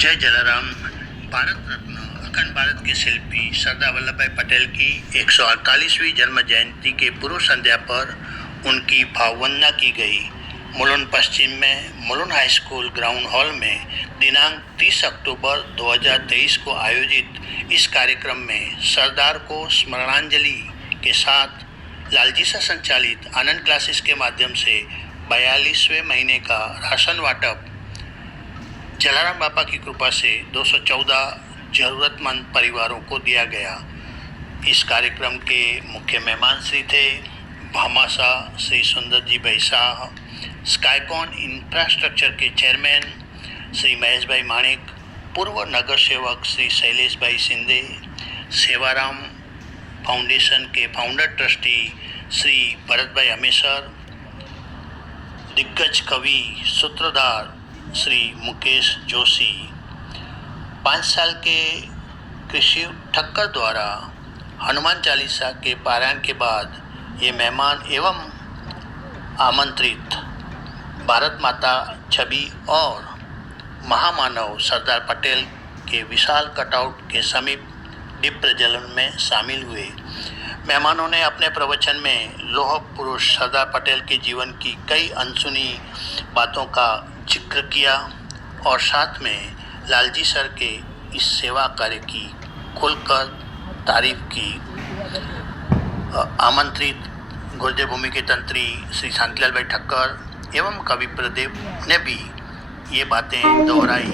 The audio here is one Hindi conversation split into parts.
जय जलाराम। भारत रत्न अखंड भारत के शिल्पी सरदार वल्लभ भाई पटेल की 148वीं जन्म जयंती के पूर्व संध्या पर उनकी भाववंदना की गई। मुलुंड पश्चिम में Mulund high school ground hall में दिनांक 30 अक्टूबर 2023 को आयोजित इस कार्यक्रम में सरदार को स्मरणांजलि के साथ लालजी से संचालित आनंद क्लासेस के माध्यम से 42वें महीने का राशन वाटप जलाराम बापा की कृपा से 214 जरूरतमंद परिवारों को दिया गया। इस कार्यक्रम के मुख्य मेहमान श्री थे भामासा श्री सुंदर जी भाई शाह, स्काईकॉन इंफ्रास्ट्रक्चर के चेयरमैन श्री महेश भाई माणिक, पूर्व नगर सेवक श्री शैलेश भाई सिंधे, सेवाराम फाउंडेशन के फाउंडर ट्रस्टी श्री भरत भाई हमेसर, दिग्गज कवि सूत्रधार श्री मुकेश जोशी, 5 साल के कृषि ठक्कर द्वारा हनुमान चालीसा के पारायण के बाद ये मेहमान एवं आमंत्रित भारत माता छवि और महामानव सरदार पटेल के विशाल कटआउट के समीप दीप प्रज्वलन में शामिल हुए। मेहमानों ने अपने प्रवचन में लौह पुरुष सरदार पटेल के जीवन की कई अनसुनी बातों का जिक्र किया और साथ में लालजी सर के इस सेवा कार्य की खुलकर तारीफ की। आमंत्रित गुरुदेव भूमि के तंत्री श्री शांतिलाल भाई ठक्कर एवं कवि प्रदेव ने भी ये बातें दोहराई।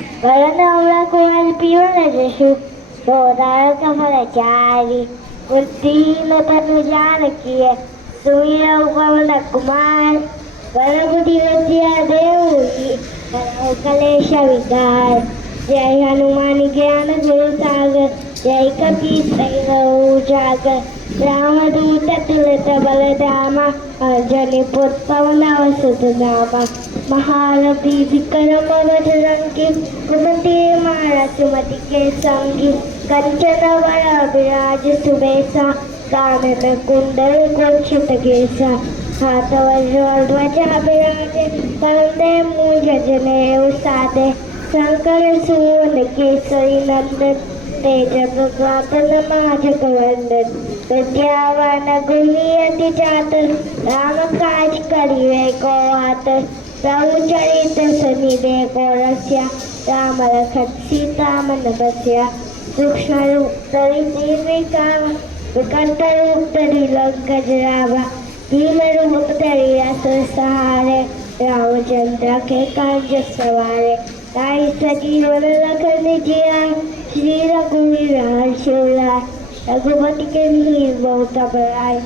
कलेश विकार, जय हनुमान ज्ञान गुरु सागर, जय कपीस उजागर, रामदूत तुलित बलधामा, अंजनी पुत्र वसुधामा, महारथी विक्रम बजरंगी, कुमति मारा सुमति के संगी, कंचन वर विराज सुबेसा, कानन कुंडल कुंचित केसा, हाथ ध्वज विराजे, कंधे मूंज जनेऊ साधे, शंकर सुवन केसरी नंदन, तेज प्रताप नमाज वंदन, विद्यावान गुणी अति चातुर, राम काज करिवे को आतुर, प्रभु चरित सुनिबे को रस्या, राम लखन सीता मन बस्या, सूक्ष्म रूप धरि दीन काम, विकट रूप धरि लंक जरावा, भीम रूप धरि असुर सहारे, रामचंद्र के काज सवारे, ताई सजीवन लखन जियाए, श्री रघुवीर शिवलाय, रघुपति के नीर बहुत बड़ाई,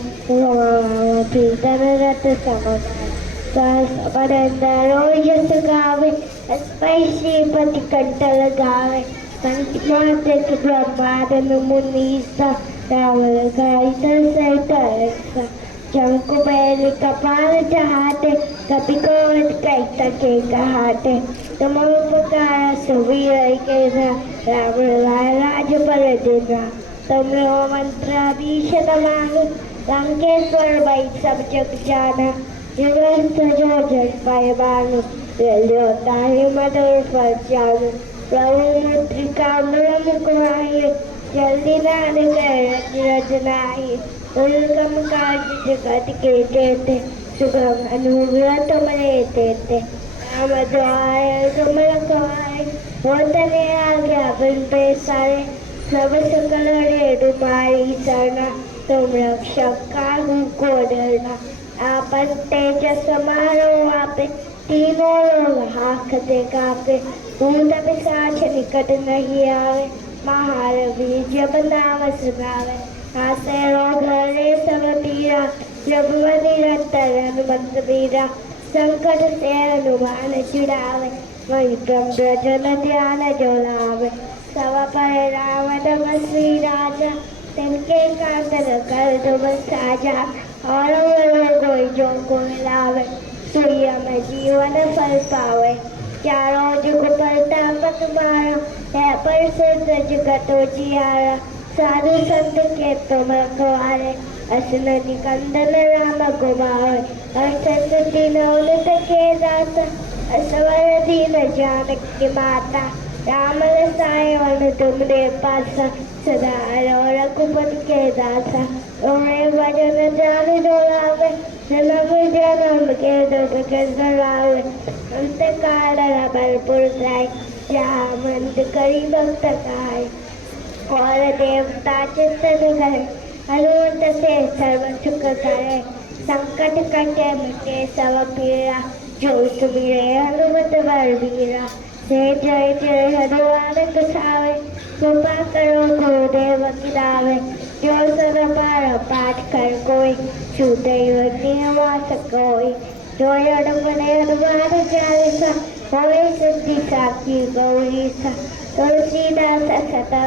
धन रथ समुदाय, सहस बदन रोजस गावे, अस्पै श्रीपति कंठ लगावे, पंचमात्र ब्रह्मादन मुनीसा, राम लगाई सहित चंकु बैल कपाल चहाते, कपि कोट कैत के कहाते, तुम उपकार सुवीर के राम राज पर देना, तुम मंत्र भीषण मांग, लंकेश्वर भाई सब जग जाना, जगत जो जग पाए बानु, ताहि मधुर फल जानु, प्रभु मुद्रिका मुकुराई, जल्दी नाद कर रचनाई, दुर्गम काज जगत के देते, सुगम अनुग्रह तुम देते, राम द्वार तुम रखवारे, होतने आज्ञा बिन पैसारे, सब सकल रे तुम्हारी सरना, तुम रक्षक काहू को डरना, आपन तेज समारो आपे, तीनों लोग हांकते कांपे, भूत पिशाच निकट नहीं आवे, महावीर जब नाम सुनावे, हासे रोग हरे सब पीरा, जब निरंतर हनुमंत वीरा, संकट से हनुमान छुड़ावे, वही ब्रह्म जन ध्यान जो लावे, सब पर राम तपस्वी राजा, तिनके कांतन कर तुम साजा, और कोई जो कोई लावे, सुइया में जीवन फल पावे, चारों जुग परताप तुम्हारा, है प्रसिद्ध जगत उजियारा, साधु संत के तुम रखवारे, असन निकंदन राम कुमार, असत दीन उन्नत के दाता, असवर दीन जानकी माता, राम साय वन तुमरे पासा सदा रो रघुपति के दासा तुम्हें भजन जान जोड़ावे जन्म जन्म के दुख के सरावे अंत काल भरपुर जाय जहाँ मंद करी भक्त काय और देवता चिंतन करे हनुमंत से सर्व सुख करे संकट कटे मिटे सब पीड़ा जो सुमिरे हनुमत बलबीरा जय जय जय हनुमान गोसावे कृपा करो गुरुदेव की नावे जो सदा पार पाठ कर कोई छूटे निवास कोई जो बने हनुमान चालीसा होए सिद्धि साखी गौरी सा तुलसीदास सदा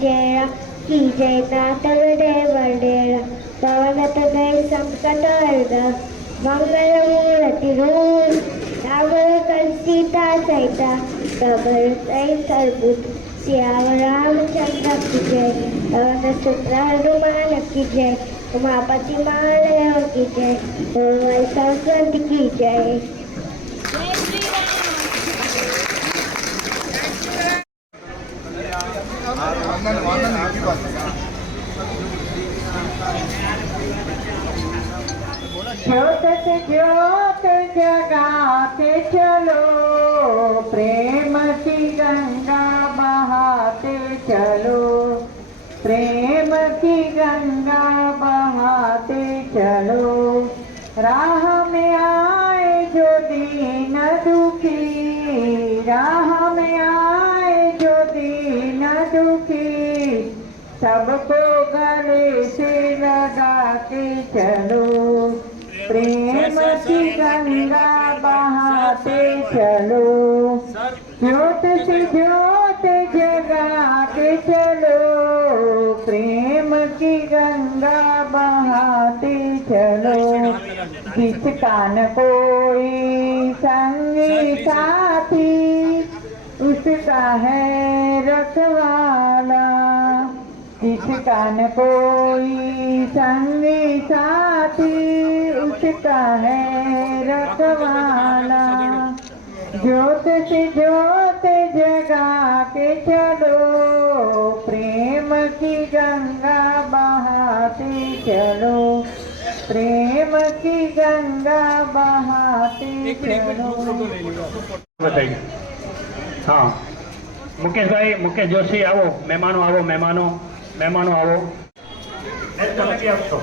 जयरा की जय नाथ देव डेरा पवन गए संकट हरदा मंगल मूर्ति रूप रावण सीता सहिता कबर सहित सर्वभूत श्याम रामचंद्र की जय पवन सुत्र हनुमान की जय उमापति महादेव की जय ओम सरस्वती की जय। ज्योत से ज्योत जगाते चलो प्रेम की गंगा बहाते चलो प्रेम की गंगा बहाते चलो राह में आए जो दीन दुखी राह में आए जो दीन दुखी सबको गले से लगा के चलो प्रेम की गंगा बहाते चलो ज्योत से ज्योत जगा के चलो प्रेम की गंगा बहाते चलो जिस कान कोई संगी साथी उसका है रखवाला जिस कान कोई संगी साथी उसका है रखवाला ज्योत से ज्योत जगा के चलो प्रेम की गंगा बहाते चलो प्रेम की गंगा बहाते चलो। बताइए। हाँ, मुकेश भाई, मुकेश जोशी आओ, मेहमानों आओ, मेहमानों आओ। તમે બી આવશો।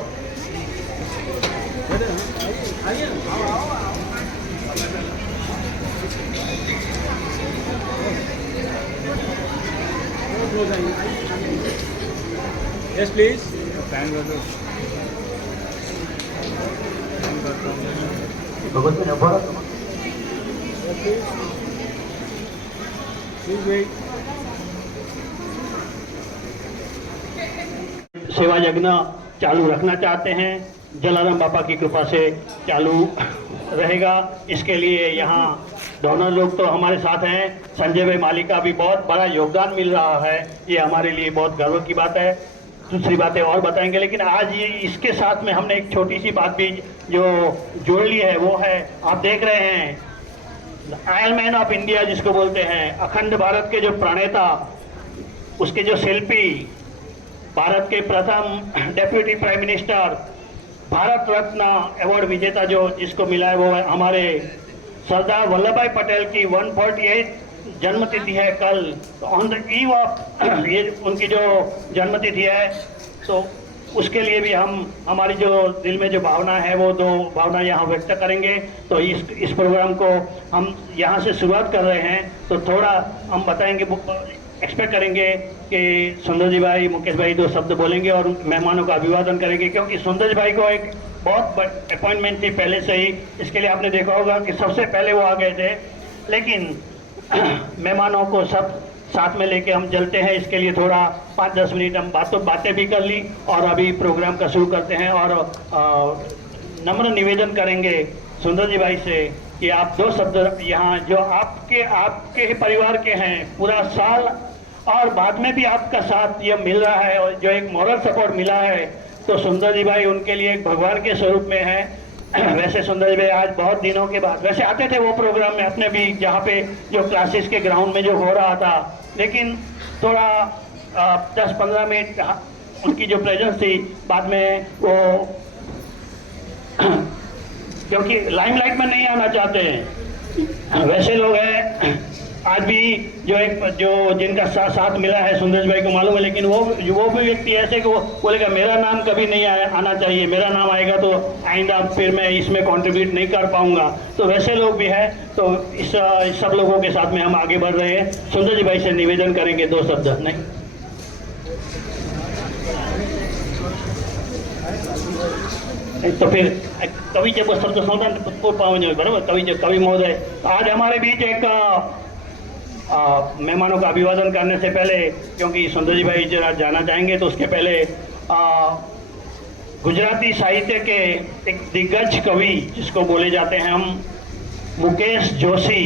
Yes, please. ભગવતભાઈ ઉભા રહો। Please wait. सेवा यज्ञ चालू रखना चाहते हैं, जलाराम बापा की कृपा से चालू रहेगा। इसके लिए यहाँ दोनों लोग तो हमारे साथ हैं, संजय भाई माली का भी बहुत बड़ा योगदान मिल रहा है, ये हमारे लिए बहुत गर्व की बात है। दूसरी बातें और बताएंगे, लेकिन आज ये इसके साथ में हमने एक छोटी सी बात भी जो जोड़ ली है, वो है आप देख रहे हैं आयरन मैन ऑफ इंडिया जिसको बोलते हैं, अखंड भारत के जो प्रणेता, उसके जो शिल्पी, भारत के प्रथम deputy prime minister, Bharat Ratna award विजेता जो जिसको मिला है, वो है हमारे सरदार वल्लभ भाई पटेल की 148 जन्मतिथि है कल। ऑन द ईव ऑफ ये उनकी जो जन्मतिथि है, तो उसके लिए भी हम हमारी जो दिल में जो भावना है वो दो भावना यहाँ व्यक्त करेंगे। तो इस प्रोग्राम को हम यहाँ से शुरुआत कर रहे हैं, तो थोड़ा हम बताएंगे, एक्सपेक्ट करेंगे कि सुंदर जी भाई, मुकेश भाई दो शब्द बोलेंगे और मेहमानों का अभिवादन करेंगे, क्योंकि सुंदर जी भाई को एक बहुत अपॉइंटमेंट थी पहले से ही। इसके लिए आपने देखा होगा कि सबसे पहले वो आ गए थे, लेकिन मेहमानों को सब साथ में लेके हम चलते हैं। इसके लिए थोड़ा 5-10 मिनट हम बातें भी कर ली और अभी प्रोग्राम का शुरू करते हैं। और नम्र निवेदन करेंगे सुंदर जी भाई से कि आप दो शब्द यहाँ जो आपके परिवार के हैं, पूरा साल और बाद में भी आपका साथ ये मिल रहा है और जो एक मॉरल सपोर्ट मिला है, तो सुंदर जी भाई उनके लिए एक भगवान के स्वरूप में है। वैसे सुंदर भाई आज बहुत दिनों के बाद, वैसे आते थे वो प्रोग्राम में अपने भी, जहाँ पे जो क्लासेस के ग्राउंड में जो हो रहा था, लेकिन थोड़ा 10-15 मिनट उनकी जो प्रेजेंस थी, बाद में वो क्योंकि लाइमलाइट में नहीं आना चाहते हैं। वैसे लोग हैं आज भी जो जिनका साथ मिला है सुंदर भाई को मालूम है, लेकिन वो भी व्यक्ति ऐसे कि वो बोलेगा मेरा नाम कभी नहीं आना चाहिए, मेरा नाम आएगा तो आइंदा फिर मैं इसमें कंट्रीब्यूट नहीं कर पाऊंगा। तो वैसे लोग भी हैं। तो इस सब लोगों के साथ में हम आगे बढ़ रहे हैं। सुंदर भाई से निवेदन करेंगे 2 शब्द। नहीं तो फिर कविचे शब्द संतान पावन बराबर। कवि महोदय आज हमारे बीच एक मेहमानों का अभिवादन करने से पहले, क्योंकि सुंदर जी भाई जरा जाना चाहेंगे, तो उसके पहले गुजराती साहित्य के एक दिग्गज कवि जिसको बोले जाते हैं हम, मुकेश जोशी,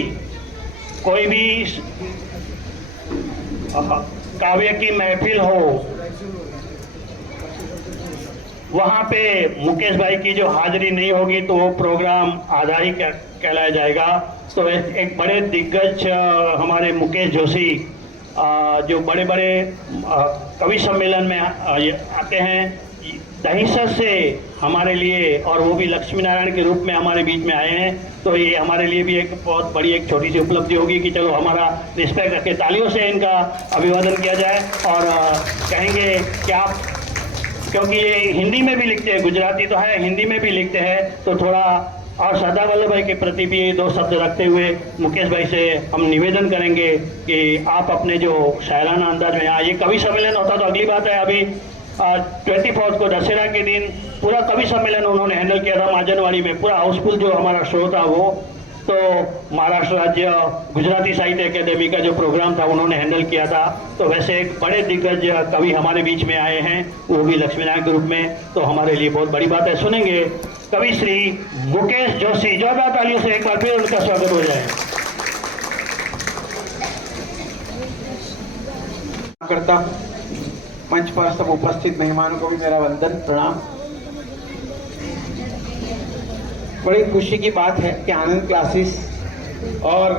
कोई भी काव्य की महफिल हो वहाँ पे मुकेश भाई की जो हाजिरी नहीं होगी तो वो प्रोग्राम आधा ही कहलाया जाएगा। तो एक बड़े दिग्गज हमारे मुकेश जोशी जो बड़े बड़े कवि सम्मेलन में आते हैं, दहिसर से हमारे लिए, और वो भी लक्ष्मी नारायण के रूप में हमारे बीच में आए हैं। तो ये हमारे लिए भी एक बहुत बड़ी एक छोटी सी उपलब्धि होगी कि चलो हमारा रिस्पेक्ट रखे, तालियों से इनका अभिवादन किया जाए। और कहेंगे कि आप, क्योंकि ये हिंदी में भी लिखते हैं, गुजराती तो है, हिंदी में भी लिखते हैं, तो थोड़ा और सरदार वल्लभ भाई के प्रति भी 2 शब्द रखते हुए मुकेश भाई से हम निवेदन करेंगे कि आप अपने जो शायराना अंदाज में, यहाँ ये कवि सम्मेलन होता तो अगली बात है, अभी 24 को दशहरा के दिन पूरा कवि सम्मेलन उन्होंने हैंडल किया था माजनवाड़ी में, पूरा हाउसफुल जो हमारा शो था वो। तो महाराष्ट्र राज्य गुजराती साहित्य अकेडमी का जो प्रोग्राम था उन्होंने हैंडल किया था। तो वैसे एक बड़े दिग्गज कवि हमारे बीच में आए हैं, वो भी लक्ष्मी नारायण के रूप में, तो हमारे लिए बहुत बड़ी बात है। सुनेंगे कवि श्री मुकेश जोशी। जोरदार तालियों से एक बार फिर उनका स्वागत हो जाए। करता हूँ मंच पर सब उपस्थित मेहमानों को भी मेरा वंदन प्रणाम। बड़ी खुशी की बात है कि आनंद क्लासेस और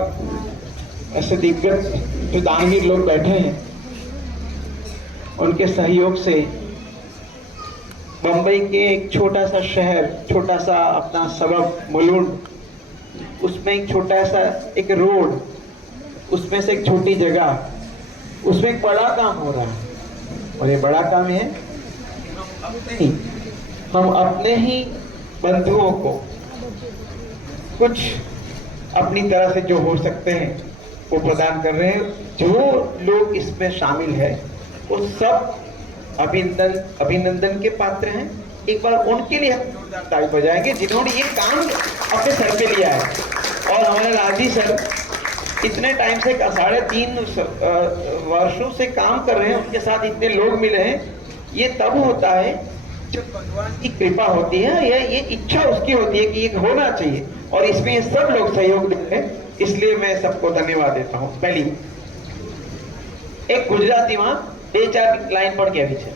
ऐसे दिग्गज जो दानवीर लोग बैठे हैं, उनके सहयोग से बम्बई के एक छोटा सा शहर, छोटा सा अपना सबब मुलुंड, उसमें एक छोटा सा एक रोड, उसमें से एक छोटी जगह, उसमें एक बड़ा काम हो रहा है। और ये बड़ा काम है हम अपने ही बंधुओं को कुछ अपनी तरह से जो हो सकते हैं वो प्रदान कर रहे हैं। जो लोग इसमें शामिल है वो सब अभिनंदन के पात्र हैं। एक बार उनके लिए हम जोरदार ताली बजाएंगे जिन्होंने ये काम अपने सर पे लिया है। और हमारे राजी सर इतने टाइम से 3.5 वर्षों से काम कर रहे हैं, उनके साथ इतने लोग मिले हैं। ये तब होता है जब भगवान की कृपा होती है, ये इच्छा उसकी होती है कि ये होना चाहिए, और इसमें सब लोग सहयोग देते हैं, इसलिए मैं सबको धन्यवाद देता हूँ। पहली एक गुजराती में 2-4 लाइन पढ़ के છે।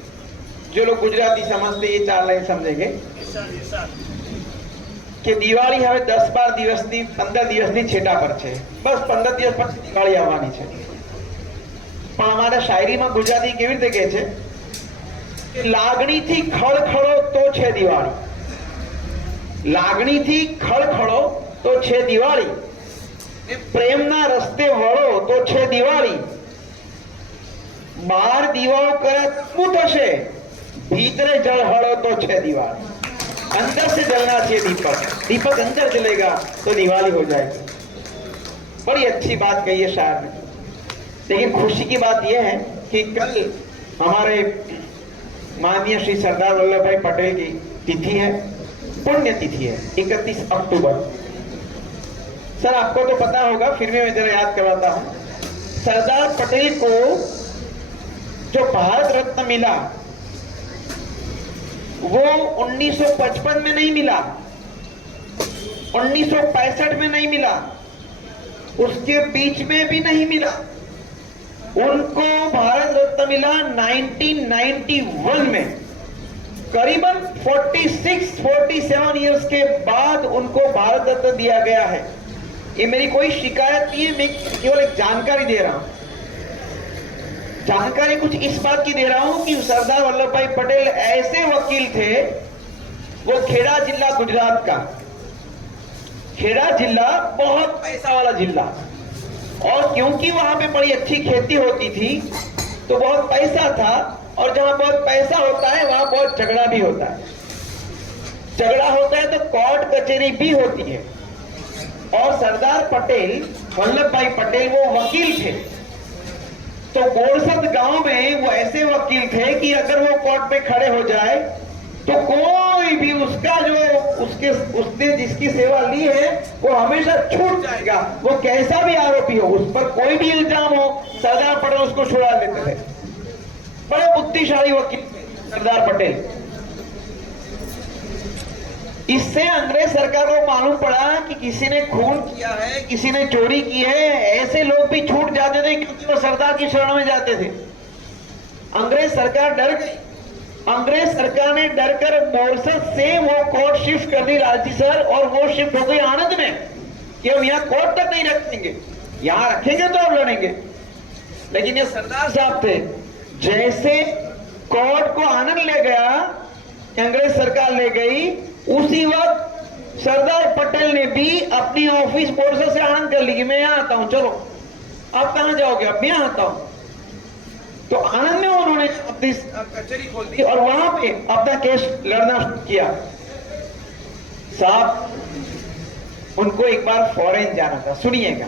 जो लोग गुजराती समझते ये 4 लाइन समझेंगे कि દિવાળી હવે 10-12 દિવસની 15 દિવસની છેટા પર છે। બસ 15 દિવસ પછી દિવાળી આવવાની છે। પણ અમારા શાયરીમાં ગુજરાતી કેવી રીતે કહે છે કે લાગણીથી ખળખળો તો છે દિવાળી, લાગણીથી ખળખળો તો છે દિવાળી, પ્રેમના રસ્તે વળો તો છે દિવાળી, બહાર દીવાઓ કરે શું થશે, ભીતરે જળહળો તો છે દિવાળી। अंदर से जलना चाहिए दीपक, दीपक अंदर जलेगा तो दिवाली हो जाएगी। बड़ी अच्छी बात कही है शायर ने। लेकिन खुशी की बात यह है कि कल हमारे माननीय श्री सरदार वल्लभ भाई पटेल की तिथि है, पुण्य तिथि है, 31 अक्टूबर। सर आपको तो पता होगा, फिर भी मैं जरा याद करवाता हूँ। सरदार पटेल को जो भारत रत्न मिला वो 1955 में नहीं मिला, 1965 में नहीं मिला, उसके बीच में भी नहीं मिला। उनको भारत रत्न मिला 1991 में। करीबन 46-47 इयर्स के बाद उनको भारत रत्न दिया गया है। ये मेरी कोई शिकायत नहीं है, मैं केवल एक जानकारी दे रहा हूं। जानकारी कुछ इस बात की दे रहा हूं कि सरदार वल्लभ भाई पटेल ऐसे वकील थे, वो खेड़ा जिला गुजरात का, खेड़ा जिला बहुत पैसा वाला जिला, और क्योंकि वहां पे बड़ी अच्छी खेती होती थी तो बहुत पैसा था, और जहां बहुत पैसा होता है वहां बहुत झगड़ा भी होता है। झगड़ा होता है तो कोर्ट कचहरी भी होती है, और सरदार पटेल वल्लभ भाई पटेल वो वकील थे। तो बोरसद गांव में वो ऐसे वकील थे कि अगर वो कोर्ट में खड़े हो जाए तो कोई भी उसका जो उसने जिसकी सेवा ली है वो हमेशा छूट जाएगा, वो कैसा भी आरोपी हो, उस पर कोई भी इल्जाम हो, सरदार पटेल उसको छुड़ा लेते थे। बड़े बुद्धिशाली वकील सरदार पटेल। इससे अंग्रेज सरकार को मालूम पड़ा कि किसी ने खून किया है, किसी ने चोरी की है, ऐसे लोग भी छूट जाते थे क्योंकि वो सरदार की शरण में जाते थे। अंग्रेज सरकार डर गई। अंग्रेज सरकार ने डरकर बोरसद से वो कोर्ट शिफ्ट कर दी रांचीसर, और वो शिफ्ट हो गई आनंद में कि हम यहाँ कोर्ट तक नहीं रखेंगे, यहाँ रखेंगे तो अब लड़ेंगे। लेकिन ये सरदार साहब थे, जैसे कोर्ट को आनंद ले गया, अंग्रेज सरकार ले गई, उसी वक्त सरदार पटेल ने भी अपनी ऑफिस बोरसद से आनंद कर ली कि मैं यहां आता हूं, चलो आप कहां जाओगे, अब मैं यहां आता हूं। तो आनंद में उन्होंने अपनी कचहरी खोल दी और वहां पे अपना केस लड़ना शुरू किया। साहब, उनको एक बार फॉरेन जाना था। सुनिएगा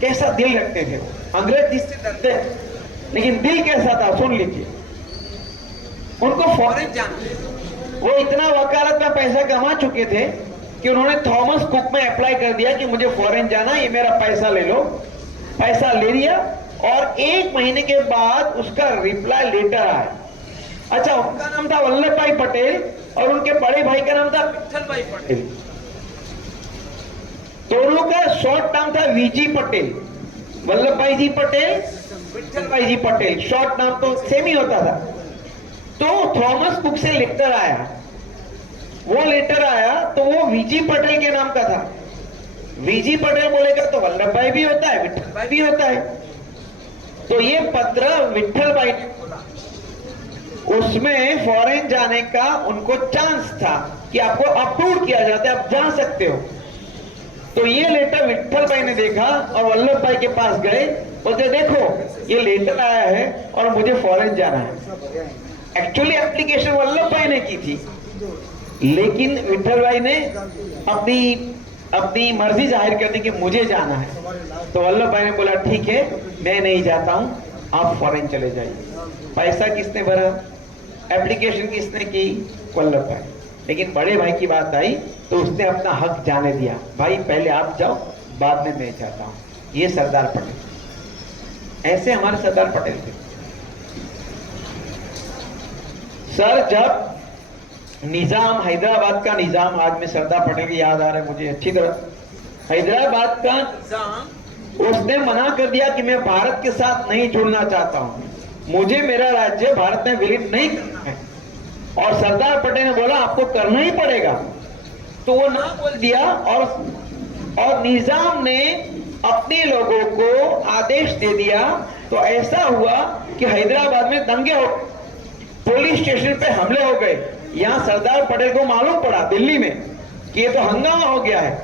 कैसा दिल रखते थे वो। अंग्रेज जिससे डरते हैं, लेकिन दिल कैसा था सुन लीजिए। उनको फॉरेन जाना, वो इतना वकालत में पैसा कमा चुके थे कि उन्होंने थॉमस कुक में अप्लाई कर दिया कि मुझे फॉरेन जाना, ये मेरा पैसा ले लो। पैसा ले लिया, और 1 महीने के बाद उसका रिप्लाई लेटर आया। अच्छा, उनका नाम था वल्लभ भाई पटेल और उनके बड़े भाई का नाम था विठल भाई पटेल। दोनों का शॉर्ट नाम था वीजी पटेल। वल्लभ भाई जी पटेल, विठल भाई जी पटेल, शॉर्ट नाम तो सेम ही होता था। तो थॉमस कुक से लेटर आया, वो लेटर आया तो वो वीजी पटेल के नाम का था। वीजी पटेल बोलेगा तो वल्लभ भाई भी होता है, विठल भाई भी होता है। तो ये पत्र विठल भाई ने खोला, उसमें फॉरेन जाने का उनको चांस था कि आपको अप्रूव किया जाता है, आप जा सकते हो। तो ये लेटर विठल भाई ने देखा और वल्लभ भाई के पास गए, बोलते देखो ये लेटर आया है और मुझे फॉरेन जाना है। एक्चुअली एप्लीकेशन वल्लभ भाई ने की थी, लेकिन विठल भाई ने अपनी मर्जी जाहिर कर दी कि मुझे जाना है। तो वल्लभ भाई ने बोला ठीक है, मैं नहीं जाता हूं, आप फॉरेन चले जाइए। पैसा किसने भरा, एप्लीकेशन किसने की, वल्लभ भाई। लेकिन बड़े भाई की बात आई तो उसने अपना हक जाने दिया, भाई पहले आप जाओ, बाद में मैं जाता हूं। ये सरदार पटेल, ऐसे हमारे सरदार पटेल थे। सर, जब निजाम, हैदराबाद का निजाम, आज में सरदार पटेल की याद आ रहा है मुझे अच्छी तरह। हैदराबाद का निजाम, उसने मना कर दिया कि मैं भारत के साथ नहीं जुड़ना चाहता हूं, मुझे मेरा राज्य भारत में विलीन नहीं करना है। और सरदार पटेल ने बोला आपको करना ही पड़ेगा, तो वो ना बोल दिया। और निजाम ने अपने लोगों को आदेश दे दिया। तो ऐसा हुआ कि हैदराबाद में दंगे हो, पुलिस स्टेशन पे हमले हो गए। यहां सरदार पटेल को मालूम पड़ा दिल्ली में कि ये तो हंगामा हो गया है।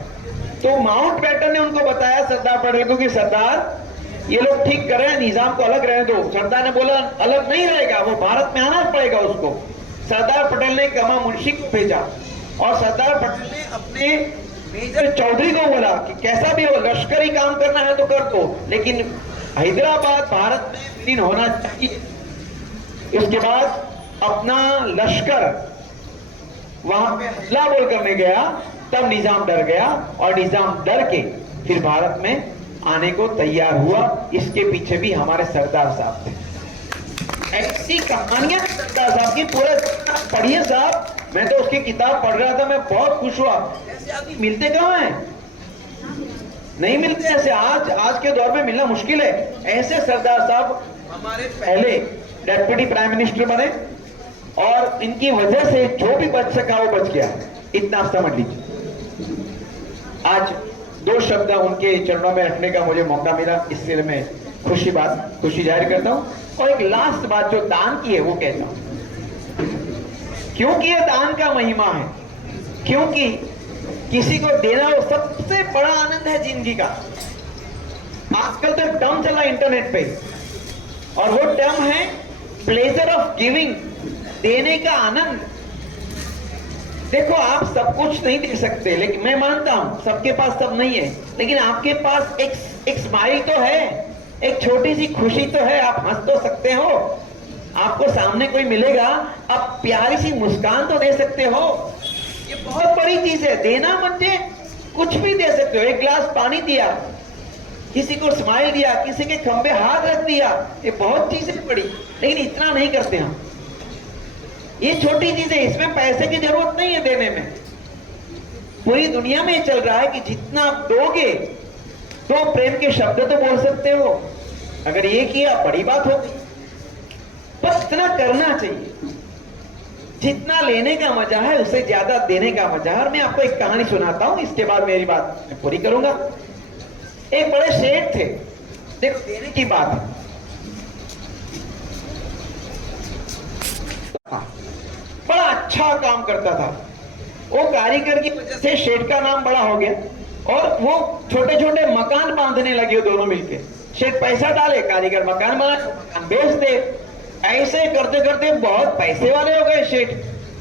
तो माउंट बैटन ने उनको बताया सरदार पटेल को कि सरदार ये लोग ठीक कर रहे हैं, निजाम को अलग रहने दो। सरदार ने बोला अलग नहीं रहेगा, वो भारत में आना पड़ेगा उसको। सरदार पटेल ने कमा मुंशी को भेजा, और सरदार पटेल ने अपने मेजर चौधरी को बोला कि कैसा भी हो, लश्करी काम करना है तो कर दो, लेकिन हैदराबाद भारत में विलीन होना चाहिए। इसके बाद अपना लश्कर वहां पे हमला बोल करने गया, तब निजाम डर गया, और निजाम डर के फिर भारत में आने को तैयार हुआ। इसके पीछे भी हमारे सरदार साहब थे। ऐसी कहानियां सरदार साहब की पूरा पढ़िए साहब। मैं तो उसकी किताब पढ़ रहा था, मैं बहुत खुश हुआ। ऐसे आदमी मिलते कहां हैं, नहीं मिलते ऐसे। आज के दौर में मिलना मुश्किल है। ऐसे सरदार साहब हमारे पहले डेप्यूटी प्राइम मिनिस्टर बने, और इनकी वजह से जो भी बच सका वो बच गया, इतना समझ लीजिए। आज 2 शब्द उनके चरणों में रखने का मुझे मौका मिला, इससे मैं खुशी जाहिर करता हूं। और एक लास्ट बात जो दान की है वो कहता हूं, क्योंकि ये दान का महिमा है, क्योंकि किसी को देना वो सबसे बड़ा आनंद है जिंदगी का। आजकल तो टर्म चला इंटरनेट पे, और वो टर्म है प्लेजर ऑफ गिविंग, देने का आनंद। देखो, आप सब कुछ नहीं दे सकते, लेकिन मैं मानता हूं सबके पास सब नहीं है, लेकिन आपके पास एक स्माइल तो है, एक छोटी सी खुशी तो है, आप हंस तो सकते हो, आपको सामने कोई मिलेगा, आप प्यारी सी मुस्कान तो दे सकते हो। ये बहुत बड़ी चीज है। देना म्हणजे कुछ भी दे सकते हो। एक गिलास पानी दिया, किसी को स्माइल दिया, किसी के खंबे हाथ रख दिया, ये बहुत चीजें बड़ी, लेकिन इतना नहीं करते हम। ये छोटी चीजें, इसमें पैसे की जरूरत नहीं है देने में। पूरी दुनिया में चल रहा है कि जितना आप दोगे तो प्रेम के शब्द तो बोल सकते हो, अगर ये किया बड़ी बात होगी। बस इतना करना चाहिए। जितना लेने का मजा है उससे ज्यादा देने का मजा है। और मैं आपको एक कहानी सुनाता हूं, इसके बाद मेरी बात मैं पूरी करूंगा। एक बड़े सेठ थे, देखो देने की बात है। बड़ा अच्छा काम करता था वो, कारीगर की वजह से सेठ का नाम बड़ा हो गया, और वो छोटे छोटे मकान बांधने लगे दोनों मिलके। सेठ पैसा डाले, कारीगर मकान बनाए, मकान बेच दे। ऐसे करते करते बहुत पैसे वाले हो गए सेठ।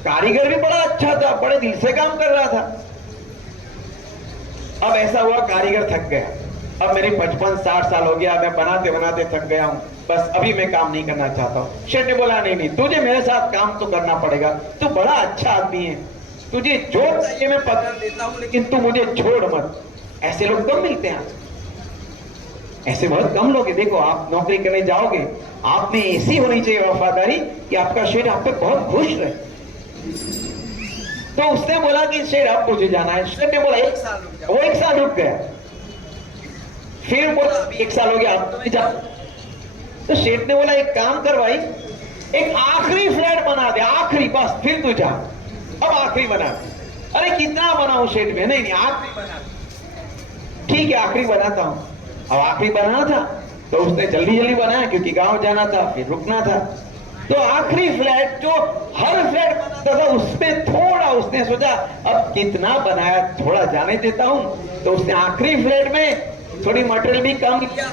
कारीगर भी बड़ा अच्छा था, बड़े दिल से काम कर रहा था। अब ऐसा हुआ, कारीगर थक गया, अब मेरे 55-60 साल हो गया, मैं बनाते बनाते थक गया हूं, बस अभी मैं काम नहीं करना चाहता हूं। सेठ ने बोला, नहीं, तुझे मेरे साथ काम तो करना पड़ेगा, तू बड़ा अच्छा आदमी है, तुझे जो चाहिए मैं पगार देता हूं, लेकिन तू मुझे छोड़ मत। ऐसे लोग कम मिलते हैं, ऐसे बहुत कम लोग हैं। देखो, आप नौकरी करने जाओगे, आप में ऐसी होनी चाहिए वफादारी कि आपका सेठ आप पे बहुत खुश रहे। तो उसने बोला कि सेठ अब मुझे जाना है। सेठ ने बोला 1 साल रुक जाओ। वो 1 साल रुक गया। फिर बोला अभी 1 साल हो गया, अब तो मैं जाऊं। तो सेठ ने बोला, एक काम कर भाई, एक आखिरी फ्लैट बना दे, आखिरी, बस फिर तू जा, अब आखिरी बना दे। अरे कितना बनाऊं सेठ में? नहीं, आखिरी बना दे। ठीक है, आखिरी बनाता हूं। अब आखिरी बनाना था तो उसने जल्दी जल्दी बनाया, क्योंकि गांव जाना था, फिर रुकना था। तो आखिरी फ्लैट, जो हर फ्लैट बनाता था उसमें थोड़ा उसने सोचा अब कितना बनाया, थोड़ा जाने देता हूं। तो उसने आखिरी फ्लैट में थोड़ी मटेरियल भी कम किया,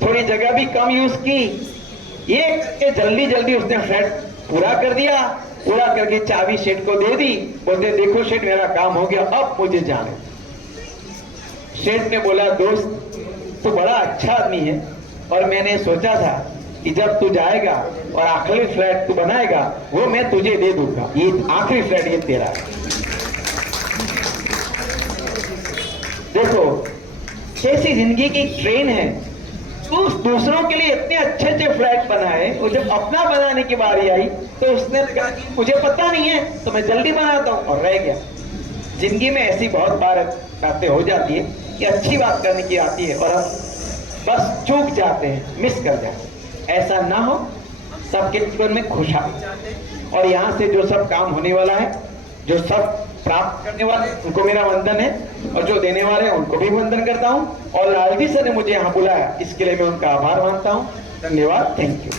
थोड़ी जगह भी कम यूज की। ये करके जल्दी जल्दी उसने फ्लैट पूरा कर दिया। पूरा करके चाबी सेठ को दे दी, बोलते देखो सेठ मेरा काम हो गया, अब मुझे जाने। सेठ ने बोला, दोस्त तू बड़ा अच्छा आदमी है, और मैंने सोचा था कि जब तू जाएगा और आखिरी फ्लैट तू बनाएगा वो मैं तुझे दे दूंगा, ये आखिरी फ्लैट ये तेरा है। देखो कैसी जिंदगी की ट्रेन है। तू दूसरों के लिए इतने अच्छे अच्छे फ्लैट बनाए, और जब अपना बनाने की बारी आई तो उसने कहा कि मुझे पता नहीं है तो मैं जल्दी बनाता हूं, और रह गया। जिंदगी में ऐसी बहुत बार बातें हो जाती है कि अच्छी बात करने की आती है और हम बस चूक जाते हैं, मिस कर जाते हैं। ऐसा ना हो, सबके जीवन में खुशहाली चाहते हैं। और यहाँ से जो सब काम होने वाला है, जो सब प्राप्त करने वाले उनको मेरा वंदन है, और जो देने वाले हैं उनको भी वंदन करता हूँ। और लालजी सर ने मुझे यहाँ बुलाया, इसके लिए मैं उनका आभार मानता हूँ। धन्यवाद, थैंक यू।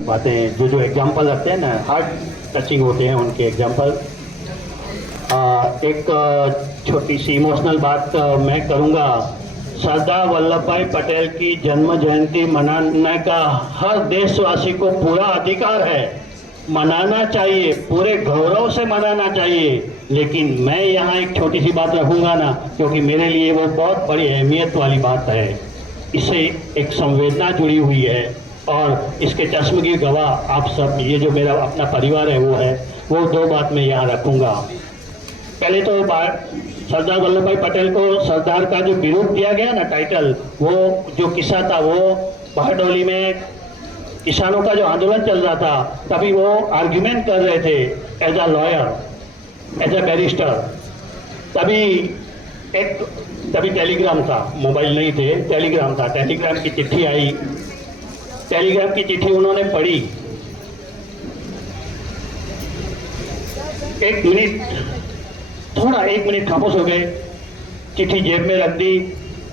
बातें जो एग्जाम्पल रखते हैं ना, हार्ट टचिंग होते हैं उनके एग्जाम्पल। एक छोटी सी इमोशनल बात मैं करूँगा। सरदार वल्लभ भाई पटेल की जन्म जयंती मनाने का हर देशवासी को पूरा अधिकार है, मनाना चाहिए, पूरे गौरव से मनाना चाहिए। लेकिन मैं यहाँ एक छोटी सी बात रखूँगा ना, क्योंकि मेरे लिए वो बहुत बड़ी अहमियत वाली बात है। इससे एक संवेदना जुड़ी हुई है, और इसके चश्मगीर गवाह आप सब, ये जो मेरा अपना परिवार है वो है। वो 2 बात मैं यहाँ रखूँगा। पहले तो सरदार वल्लभ भाई पटेल को सरदार का जो बिरुद दिया गया ना, टाइटल, वो जो किस्सा था, वो बहरडोली में किसानों का जो आंदोलन चल रहा था, तभी वो आर्ग्यूमेंट कर रहे थे as a lawyer, as a barrister. तभी एक तभी टेलीग्राम था, मोबाइल नहीं थे, टेलीग्राम था। टेलीग्राम की चिट्ठी आई, टेलीग्राम की चिट्ठी उन्होंने पढ़ी। 1 मिनट, थोड़ा 1 मिनट खामोश हो गए, चिट्ठी जेब में रख दी,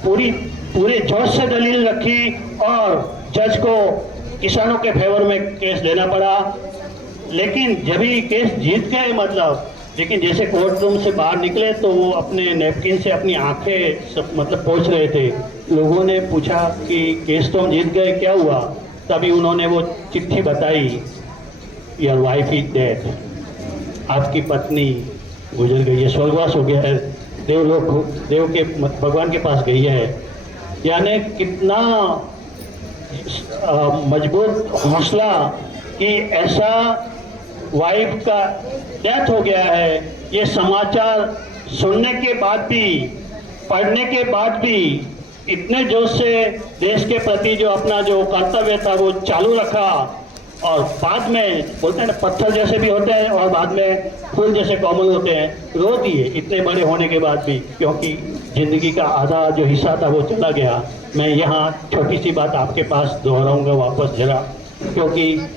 पूरे जोश से दलील रखी और जज को किसानों के फेवर में केस देना पड़ा। लेकिन जब ही केस जीत गए लेकिन जैसे कोर्ट रूम से बाहर निकले तो वो अपने नैपकिन से अपनी आंखें पोंछ रहे थे। लोगों ने पूछा कि केस तो हम जीत गए, क्या हुआ? तभी उन्होंने वो चिट्ठी बताई, योर वाइफ इज डेड, आपकी पत्नी गुजर गई है, स्वर्गवास हो गया है, देव के भगवान के पास गई है। यानी कितना मजबूत हौसला कि ऐसा वाइफ का डेथ हो गया है, ये समाचार सुनने के बाद भी, पढ़ने के बाद भी इतने जोश से देश के प्रति जो अपना जो कर्तव्य था वो चालू रखा। और बाद में बोलते हैं ना, पत्थर जैसे भी होते हैं और बाद में फूल जैसे कोमल होते हैं, रो दिए इतने बड़े होने के बाद भी, क्योंकि ज़िंदगी का आधा जो हिस्सा था वो चला गया। मैं यहाँ छोटी सी बात आपके पास दोहराऊंगा वापस जरा, क्योंकि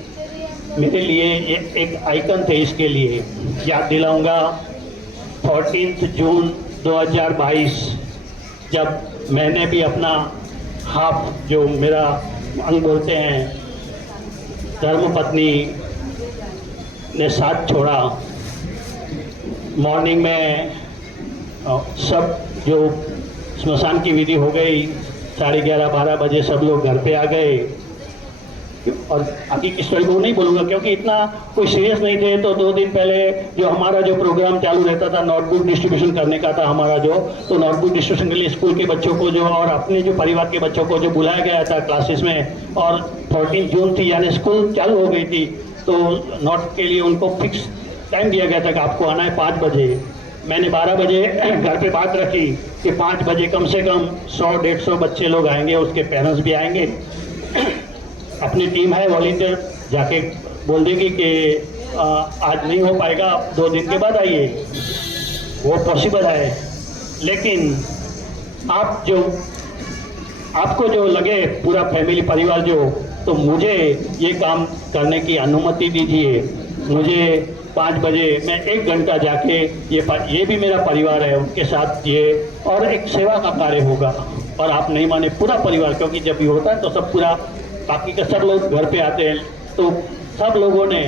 मेरे लिए एक आइकन थे। इसके लिए याद दिलाऊंगा 14 जून 2022, जब मैंने भी अपना हाफ, जो मेरा अंग बोलते हैं, धर्मपत्नी ने साथ छोड़ा। मॉर्निंग में सब जो स्मशान की विधि हो गई, 11:30-12 बजे सब लोग घर पे आ गए। और आगे की स्टोरी को नहीं बोलूँगा क्योंकि इतना कोई सीरियस नहीं थे। तो 2 दिन पहले जो हमारा जो प्रोग्राम चालू रहता था, नोटबुक डिस्ट्रीब्यूशन करने का था हमारा तो नोटबुक डिस्ट्रीब्यूशन के लिए स्कूल के बच्चों को जो और अपने जो परिवार के बच्चों को जो बुलाया गया था क्लासेस में, और 14 जून थी यानी स्कूल चालू हो गई थी, तो नोट के लिए उनको फिक्स टाइम दिया गया था कि आपको आना है 5 बजे। मैंने 12 बजे घर पे बात रखी कि 5 बजे कम से कम 100-150 बच्चे लोग आएंगे, उसके पेरेंट्स भी आएंगे। अपनी टीम है वॉलंटियर, जाके बोल देगी कि आज नहीं हो पाएगा, 2 दिन के बाद आइए, वो पॉसिबल है। लेकिन आपको जो लगे, पूरा फैमिली परिवार जो, तो मुझे ये काम करने की अनुमति दीजिए। मुझे 5 बजे मैं 1 घंटा जाके ये भी मेरा परिवार है, उनके साथ ये और एक सेवा का कार्य होगा। और आप नहीं माने, पूरा परिवार, क्योंकि जब भी होता है तो सब पूरा बाकी के सब लोग घर पे आते हैं, तो सब लोगों ने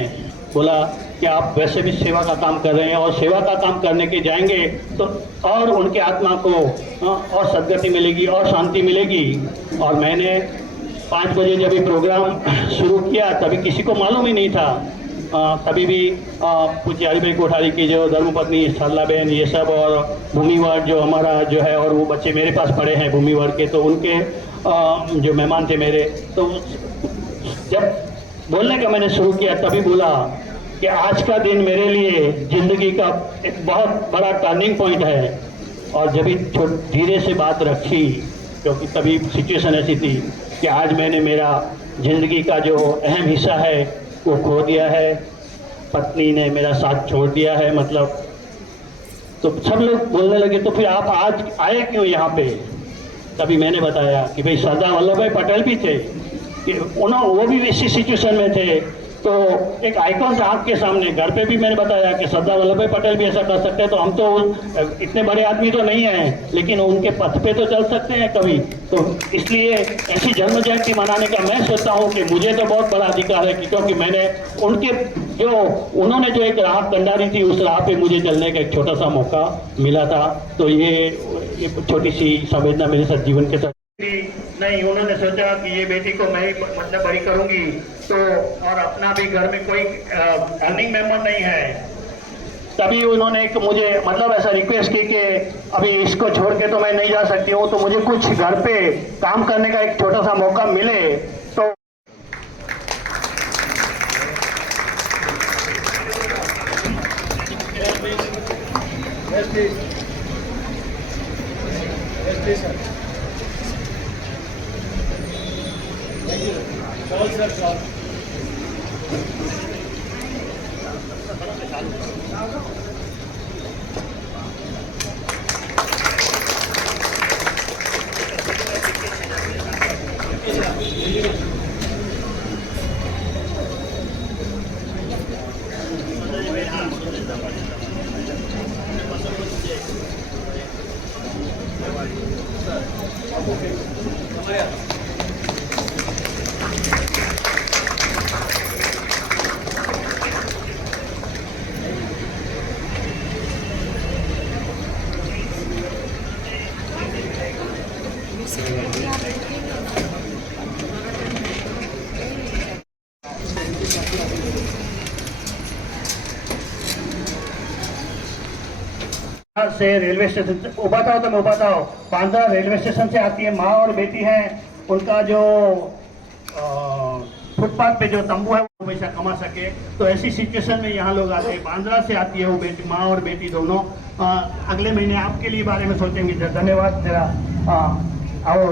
बोला कि आप वैसे भी सेवा का काम कर रहे हैं और सेवा का काम करने के जाएंगे तो और उनके आत्मा को और सद्गति मिलेगी और शांति मिलेगी। और मैंने 5 बजे जब ये प्रोग्राम शुरू किया तभी किसी को मालूम ही नहीं था। तभी भी पूज्य हरिभाई कोठारी की जो धर्मपत्नी सरला बहन, ये सब, और भूमिवार जो हमारा जो है, और वो बच्चे मेरे पास पढ़े हैं भूमिवार के, तो उनके जो मेहमान थे मेरे, तो जब बोलने का मैंने शुरू किया तभी बोला कि आज का दिन मेरे लिए ज़िंदगी का एक बहुत बड़ा टर्निंग पॉइंट है। और जब धीरे से बात रखी, क्योंकि तभी सिचुएशन ऐसी थी कि आज मैंने मेरा ज़िंदगी का जो अहम हिस्सा है वो खो दिया है, पत्नी ने मेरा साथ छोड़ दिया है, तो सब लोग बोलने लगे तो फिर आप आज आए क्यों यहाँ पे? तभी मैंने बताया कि भाई सरदार वल्लभ भाई पटेल भी थे, कि वो भी इसी सिचुएशन में थे, तो एक आइकॉन था आपके सामने। घर पे भी मैंने बताया कि सरदार वल्लभ भाई पटेल भी ऐसा कर सकते हैं, तो हम तो इतने बड़े आदमी तो नहीं हैं, लेकिन उनके पथ पे तो चल सकते हैं कभी। तो इसलिए ऐसी जन्म जयंती मनाने का मैं सोचता हूँ कि मुझे तो बहुत बड़ा अधिकार है, क्योंकि मैंने उन्होंने जो एक राह कंडारी थी, उस राह पे मुझे चलने का एक छोटा सा मौका मिला था। तो ये छोटी सी संवेदना मेरे साथ जीवन के साथ नहीं। उन्होंने सोचा कि ये बेटी को मैं ही बड़ी करूंगी, तो और अपना भी घर में कोई अर्निंग मेंबर नहीं है, तभी उन्होंने एक मुझे ऐसा रिक्वेस्ट की कि अभी इसको छोड़ के तो मैं नहीं जा सकती हूँ, तो मुझे कुछ घर पे काम करने का एक छोटा सा मौका मिले। तो Yes, please. Yes, please, sir. Thank you. All, sir, all. से रेलवे स्टेशन से उबाता हो तो मैं उबाता हो बांद्रा रेलवे स्टेशन से आती है, माँ और बेटी हैं, उनका जो फुटपाथ पे जो तंबू है वो पैसा कमा सके, तो ऐसी सिचुएशन में यहाँ लोग आते हैं। बांद्रा से आती है वो बेटी, माँ और बेटी दोनों। अगले महीने आपके लिए बारे में सोचेंगे। धन्यवाद तेरा। आओ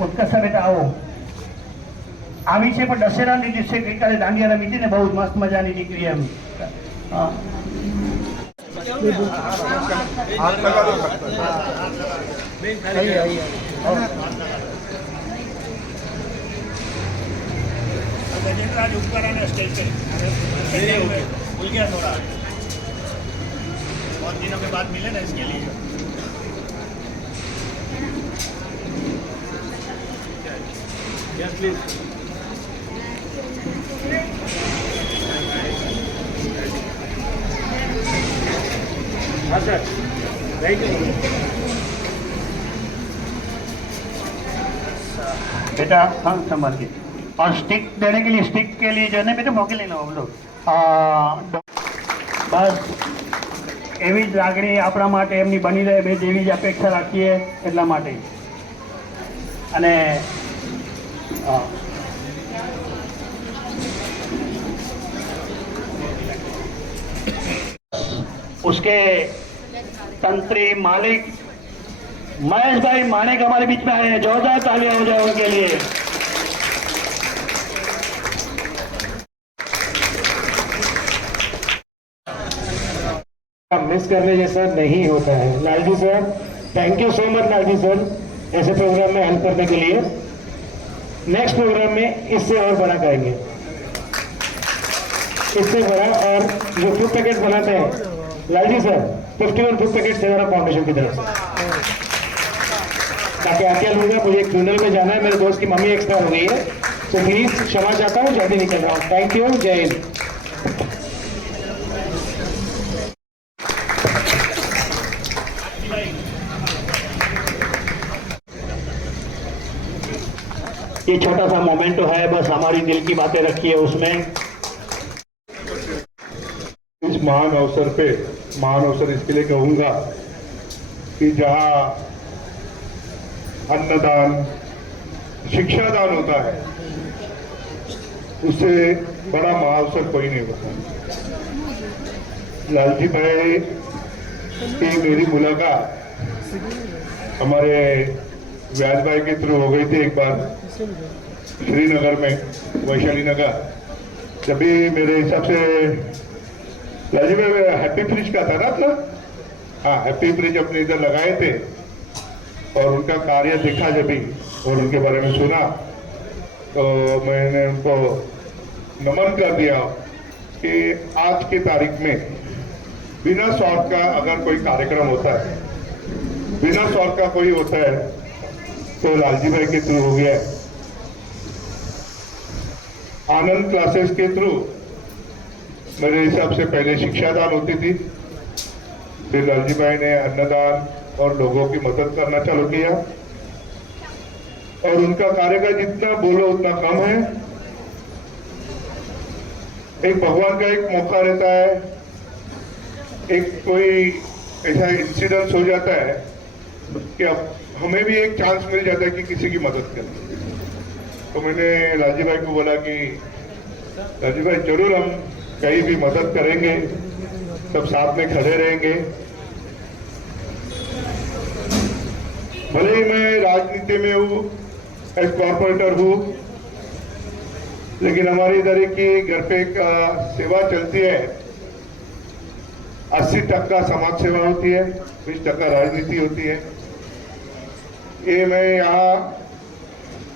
उत्कर्ष बेटा आओ। આવી છે પણ દશેરાની દિવસે ગઈકાલે દાંડિયા રમી હતી ને, બહુ મસ્ત મજાની દીકરી એમ। गजेंद्रराज उपकरण स्टेज पे भूल गया थोड़ा, बहुत दिनों के बाद मिले ना, इसके लिए। Yes, please. हाँ सर, राइट। बेटा हाँ संभाल के, और स्टिक देने के लिए, स्टिक के लिए जो है ना बेटा मौके ले लो हम लोग। બસ એવી જ લાગણી આપણા માટે એમની બની રહે, બે જેવી જ અપેક્ષા રાખીએ એટલા માટે। અને उसके तंत्री मालिक महेश भाई माणिक हमारे बीच में आए हैं। जोरदार तालियां हो जाए उनके लिए। मिस करने जैसा नहीं होता है। Lalji sir, thank you so much Lalji sir, ऐसे प्रोग्राम में हेल्प करने के लिए। नेक्स्ट प्रोग्राम में इससे और बड़ा करेंगे, इससे बड़ा। और जो फूड पैकेट बनाते हैं Lalji sir, 51 food packet Sevara foundation की तरफ से, ताकि आके लूंगा। मुझे एक फ्यूनरल में जाना है, मेरे दोस्त की मम्मी एक्सपायर हो गई है, तो प्लीज क्षमा चाहता हूँ, जल्दी निकल रहा हूँ। थैंक यू, जय हिंद। ये छोटा सा मोमेंटो है, बस हमारी दिल की बातें रखी है उसमें। इस महान अवसर पे, महान अवसर इसके लिए कहूंगा कि जहां अन्नदान, शिक्षादान होता है, उससे बड़ा महाअवसर कोई नहीं होता। लालजी भाई की मेरी मुलाकात हमारे व्यास भाई के थ्रू हो गई थी एक बार श्रीनगर में, वैशाली नगर। जब भी मेरे हिसाब से लालजी भाई हैप्पी फ्रिज का था ना अपना, हाँ हैप्पी फ्रिज अपने इधर लगाए थे, और उनका कार्य देखा जब भी और उनके बारे में सुना, तो मैंने उनको नमन कर दिया कि आज की तारीख में बिना स्वार्थ का अगर कोई कार्यक्रम होता है, बिना स्वार्थ का कोई होता है, तो लालजी भाई के थ्रू हो गया है। आनंद क्लासेस के थ्रू मेरे हिसाब से पहले शिक्षादान होती थी, फिर लालजी भाई ने अन्नदान और लोगों की मदद करना चालू किया, और उनका कार्य का जितना बोलो उतना कम है। एक भगवान का एक मौका रहता है, एक कोई ऐसा इंसिडेंस हो जाता है कि अब हमें भी एक चांस मिल जाता है कि किसी की मदद करें। तो मैंने लालजी भाई को बोला कि लालजी भाई जरूर हम कहीं भी मदद करेंगे, सब साथ में खड़े रहेंगे। भले ही मैं राजनीति में हूँ, एज कॉर्पोरेटर हूँ, लेकिन हमारी इधर की घर पे एक सेवा चलती है। 80% समाज सेवा होती है, 20% राजनीति होती है। ये मैं यहाँ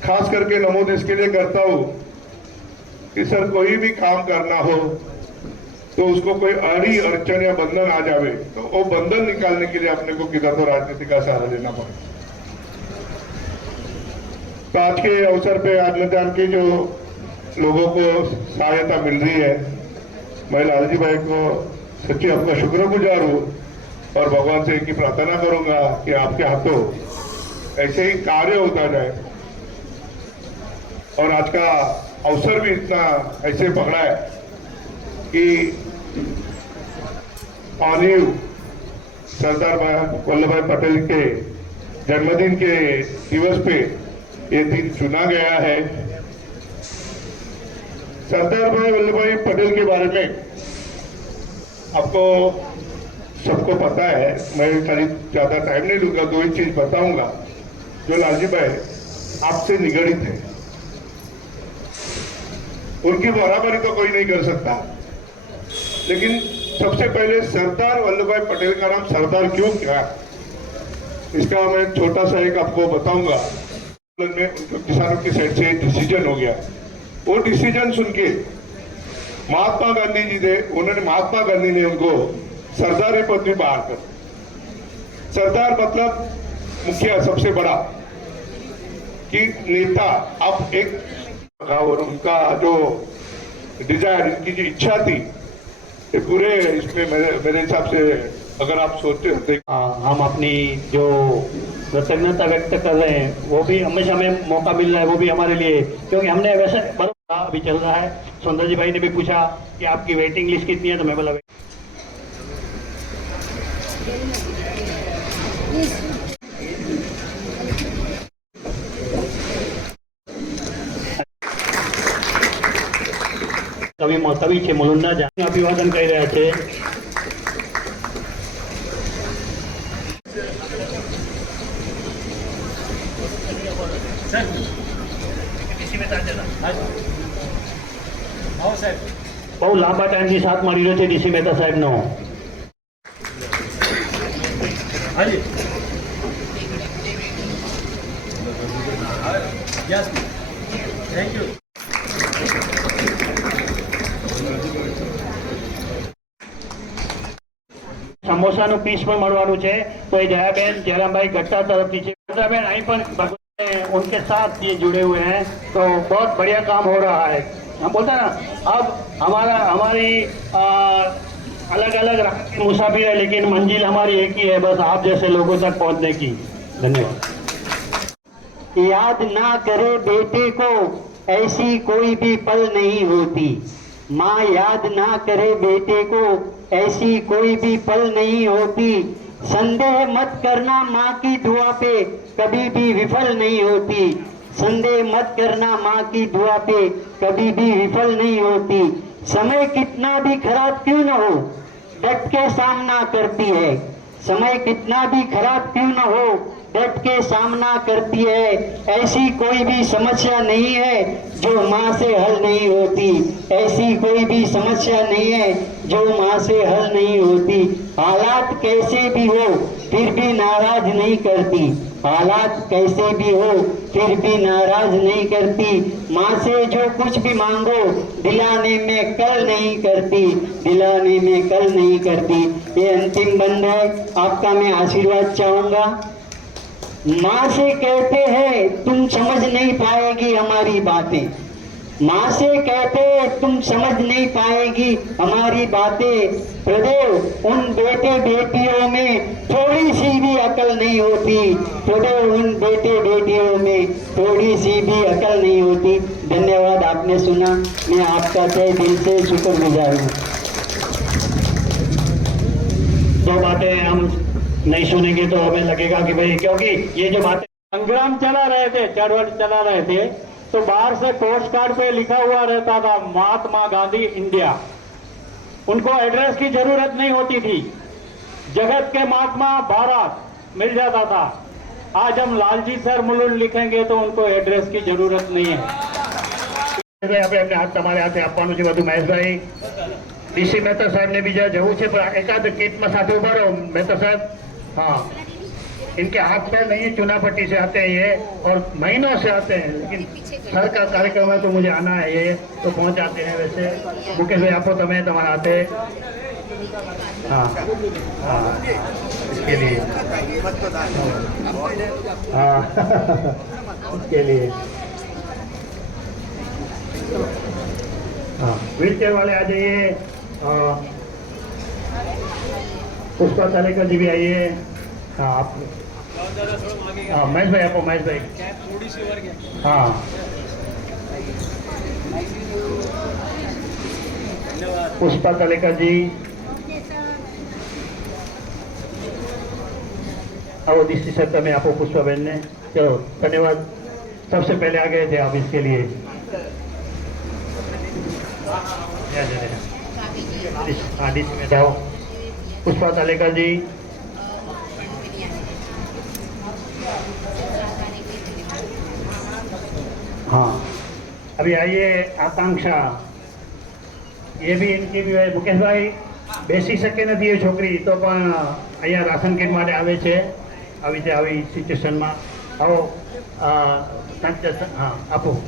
खास करके नमोद इसके लिए करता हूँ कि सर कोई भी काम करना हो तो उसको कोई अड़ी अड़चन या बंधन आ जावे, तो वो बंधन निकालने के लिए अपने को किधर तो राजनीति का सहारा लेना पड़े। तो आज के अवसर पे अन्नदान की जो लोगों को सहायता मिल रही है, मैं लालजी भाई को सच्ची आपका शुक्रगुजार हूँ, और भगवान से एक ही प्रार्थना करूंगा कि आपके हाथों ऐसे ही कार्य होता जाए। और आज का अवसर भी इतना ऐसे पकड़ा है कि पानी सरदार वल्लभ भाई पटेल के जन्मदिन के दिवस पे ये दिन चुना गया है। सरदार भाई वल्लभ भाई पटेल के बारे में आपको सबको पता है, मैं खाली ज्यादा टाइम नहीं लूंगा, दो ही चीज बताऊंगा जो लालजी भाई आपसे निगड़ित है। उनकी बराबरी तो कोई नहीं कर सकता, लेकिन सबसे पहले सरदार वल्लभ भाई पटेल का नाम सरदार क्यों क्या, इसका मैं छोटा सा एक आपको बताऊंगा। में उनके किसानों की साइड से डिसीजन हो गया, वो डिसीजन सुन के महात्मा गांधी जी थे, उन्होंने महात्मा गांधी ने उनको सरदार पद में बाहर कर। सरदार मतलब मुखिया, सबसे बड़ा कि नेता। आप एक और उनका जो डिजायर, इनकी जो इच्छा थी, ये पूरे इसमें मेरे हिसाब से अगर आप सोचते होते। हम अपनी जो कृतज्ञता व्यक्त कर रहे हैं, वो भी हमेशा हमें मौका मिल रहा है, वो भी हमारे लिए, क्योंकि हमने वैसे अभी चल रहा है। सुंदर जी भाई ने भी पूछा कि आपकी वेटिंग लिस्ट कितनी है, तो मैं बोला कवि છે મુલુંડા જાની અભિવાદન કરી રહ્યા છે। બહુ લાંબા ટાઈમથી સાથ મળી રહ્યો છે ડીસી મહેતા સાહેબનો। હાજી યસ થેન્ક યુ। સમોસાનું પીસ પણ મળવાનું છે, તો એ જયાબેન જયરામભાઈ ગટ્ટા તરફથી છે। જયરામબેન અહીં પણ उनके साथ ये जुड़े हुए हैं, तो बहुत बढ़िया काम हो रहा है। हम बोलते हैं ना, अब हमारी अलग अलग मुसाफिर है, लेकिन मंजिल हमारी एक ही है, बस आप जैसे लोगों तक पहुंचने की। धन्यवाद। याद ना करे बेटे को ऐसी कोई भी पल नहीं होती, माँ याद ना करे बेटे को ऐसी कोई भी पल नहीं होती। संदेह मत करना माँ की दुआ पे कभी भी विफल नहीं होती, संदेह मत करना माँ की दुआ पे कभी भी विफल नहीं होती। समय कितना भी खराब क्यों न हो डट के सामना करती है, समय कितना भी खराब क्यों न हो डट के सामना करती है। ऐसी कोई भी समस्या नहीं है जो माँ से हल नहीं होती, ऐसी कोई भी समस्या नहीं है जो माँ से हल नहीं होती। हालात कैसे भी हो फिर भी नाराज नहीं करती, हालात कैसे भी हो फिर भी नाराज नहीं करती। माँ से जो कुछ भी मांगो दिलाने में कल नहीं करती, दिलाने में कल नहीं करती। ये अंतिम बंद है, आपका मैं आशीर्वाद चाहूंगा। माँ से कहते हैं तुम समझ नहीं पाएगी हमारी बातें, माँ से कहते तुम समझ नहीं पाएगी हमारी बातें। प्रदेव उन बेटे बेटियों में थोड़ी सी भी अकल नहीं होती, प्रदेव उन बेटे बेटियों में थोड़ी सी भी अकल नहीं होती। धन्यवाद, आपने सुना, मैं आपका तहे दिल से शुक्रगुजार हूँ। दो बातें हम नहीं सुनेंगे तो हमें लगेगा कि भाई, क्योंकि ये जो बातें संग्राम चला रहे थे, चढ़वट चला रहे थे, तो बाहर से पोस्ट कार्ड पे लिखा हुआ रहता था महात्मा गांधी इंडिया। उनको एड्रेस की जरूरत नहीं होती थी, जगत के महात्मा भारत मिल जाता था। आज हम लालजी सर मुलुंड लिखेंगे तो उनको एड्रेस की जरूरत नहीं है। આપણે હાથ તમારે હાથે આપવાનું છે બધું। મહેશભાઈ, ડીસી મહેતા સાહેબ ने બીજા જવું છે, પણ એકાદ કેટમાં સાથે ઉભા રહો મહેતા સાહેબ। हाँ, इनके हाथ पैर नहीं है, चुनापट्टी से आते हैं ये, और महीनों से आते हैं, लेकिन सर का कार्यक्रम है तो मुझे आना है, ये तो पहुंच जाते हैं। वैसे मुकेश भाई आपको तमें तुम्हारा आते। हाँ हाँ, इसके लिए हाँ इसके लिए हाँ, व्हील चेयर वाले आ जाइए। पुष्पा तालेकर जी भी आइए। हाँ आप, हाँ महेश भाई, आपको महेश भाई थोड़ी सी और क्या। हाँ पुष्पा तालेकर जी, આવો દિશી શબ્દ મેં આપો પુષ્પાબેનને ચલો ધન્યવાદ सबसे पहले आ गए थे आप इसके लिए डिश में जाओ पुष्पा तालेकर जी हाँ अभी आइए आकांक्षा ये भी इनकी भी है मुकेश भाई બેસી શકે નથી એ છોકરી તો પણ અહીંયા રાશન કીટ માટે આવે છે આવી સિચ્યુએશનમાં આવો हाँ आपो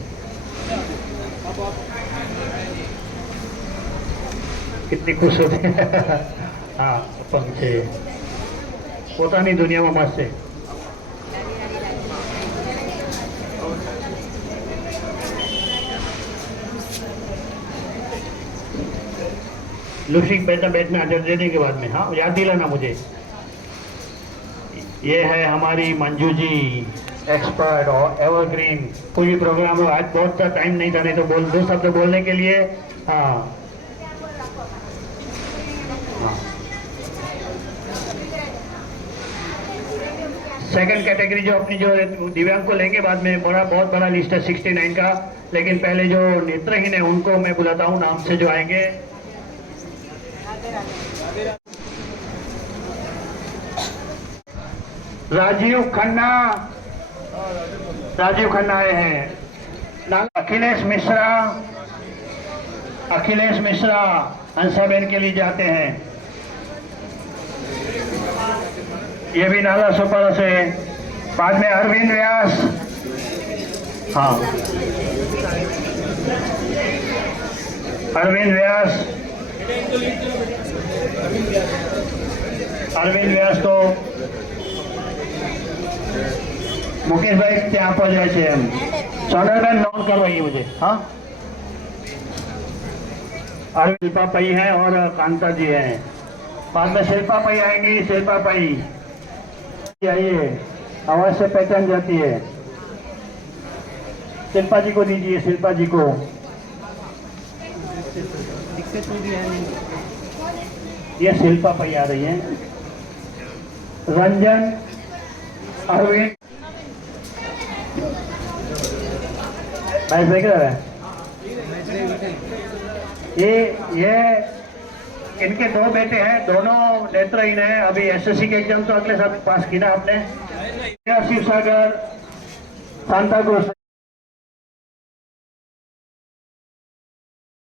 कितनी खुश होती है हाँ अपंग છે પોતાની દુનિયામાં મસ્ત છે लुशिक बैठना दे देंगे बाद में हाँ याद दिलाना मुझे ये है हमारी मंजू जी एक्सपर्ट और एवरग्रीन कोई भी प्रोग्राम हो आज बहुत सा टाइम नहीं था नहीं तो बोल दो शब्द बोलने के लिए हाँ सेकंड कैटेगरी जो अपनी जो दिव्यांग को लेंगे बाद में बहुत बड़ा लिस्ट है 69 का लेकिन पहले जो नेत्रहीन है उनको मैं बुलाता हूँ नाम से जो आएंगे राजीव खन्ना आए हैं अखिलेश मिश्रा हंसाबेन के लिए जाते हैं ये भी नाला सुपारा से बाद में अरविंद व्यास हाँ अरविंद व्यास तो मुकेश भाई ત્યાં પર જાય છે એમ સોનલબેન नोट करवाइए मुझे हाँ अरविंद शिल्पा पई है और कांता जी हैं बाद में शिल्पा पई आएंगी शिल्पा पई आइए आवाज से पहचान जाती है शिल्पा जी को दीजिए शिल्पा जी को ये शिल्पा पई आ रही है रंजन अरविंद मैच देख रहे हैं ये इनके दो बेटे हैं दोनों नेत्रहीन हैं अभी एसएससी के एग्जाम तो अगले साल पास की ना आपने शिव सागर सांता क्रूज